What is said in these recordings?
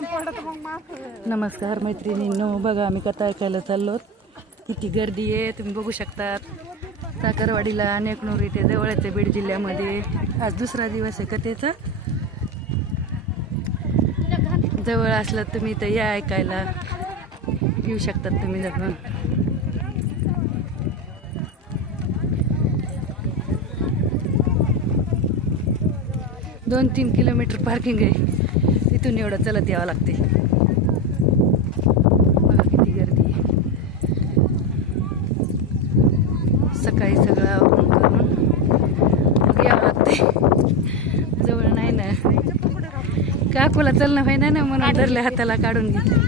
नमस्कार मैत्रिणींनो बघा आम्ही कथा ऐकायला चाललो किती गर्दी आहे तुम्ही बघू शकतात. साखरवाडीला नेकनूर इथे जवळच आहे बीड जिल्ह्यामध्ये आज दुसरा दिवस आहे कथेचा. जवळ असलात तुम्ही तर या ऐकायला. येऊ शकतात तुम्ही जर दोन तीन किलोमीटर पार्किंग आहे. तिथून एवढं चलत यावं लागते. बघा किती गर्दी आहे. सकाळी सगळं आवरून करून मग यावं लागते. जवळ नाही ना. काकूला चलणं व्हायना ना म्हणून धरल्या हाताला काढून घेतलं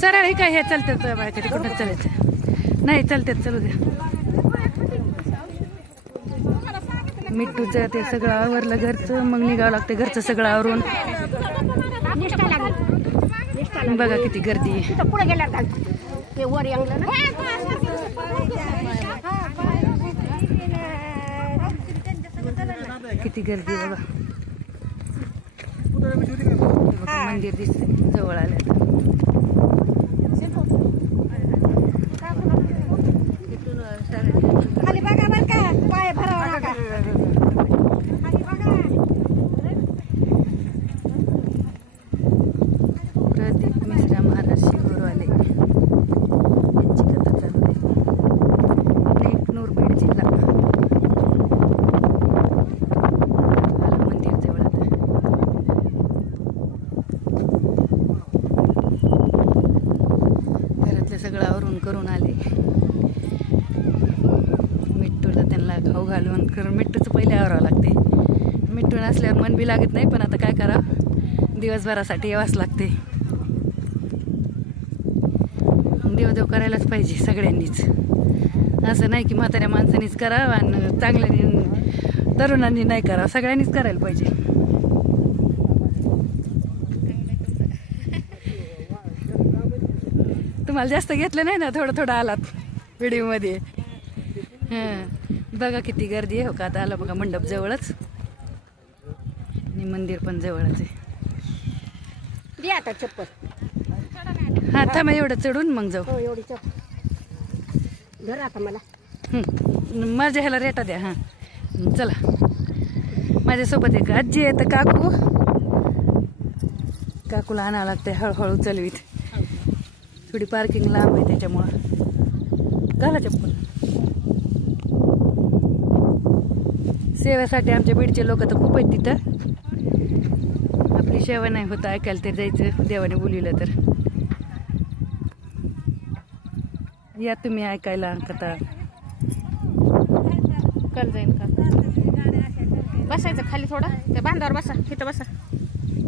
सरळ हे काय हे चालतात बाळा कधी कुठं चालायचं. नाही चालतात चलू द्या. मिठूचं ते सगळं आवरलं घरचं मग निघावं लागतं घरचं सगळं आवरून. बघा किती गर्दी आहे. पुढे ते वर किती गर्दी आहे बघा. बघा, मंदिर दिसते जवळ आल्या खाली बघा बरं का पाय भरावा नका खाली बघा प्रदीप मिश्रा महाराज शिगोरवाले यांची कथा चालू आहे. नूरपेठ जिल्हा. आलं मंदिर जवळ घरातलं सगळं आवरून करून आले. मिठ्ठूला त्यांना खाऊ घालून करून मिठ्ठूचं पहिले आवरावं लागते. मिठ्ठू नसल्यावर मन बी लागत नाही पण आता काय करावं? दिवसभरासाठी यावंच लागते. देवदेव करायलाच पाहिजे सगळ्यांनीच. असं नाही की म्हाताऱ्या माणसांनीच करावं आणि चांगल्यानी तरुणांनी नाही करावं सगळ्यांनीच करायला पाहिजे. तुम्हाला जास्त घेतलं नाही ना? थोडं थोडं आलात व्हिडिओमध्ये. हां. बघा किती गर्दी आहे हो का? आता आलं बघा मंडप जवळच. आणि मंदिर पण जवळच आहे. आता चप्पल. हा थांबा एवढं चढून मग जाऊ. हो एवढी धर आता मला. हं. माझ्या ह्याला रेटा द्या हां. चला. माझ्यासोबत एक आजी आहे तर काकू. काकूला आणावं लागते हळूहळू चलवीत. थोडी पार्किंग लांब आहे त्याच्यामुळं. घाला चप्पल. सेवेसाठी आमच्या बीडचे लोक तर खूप आहेत तिथं. आपली सेवा नाही होत ऐकायला तर जायचं देवाने बोलिलं तर. या तुम्ही ऐकायला कथा. कल जाईन का? बसायचं खाली थोडं. त्या बांधावर बसा. तिथं बसा.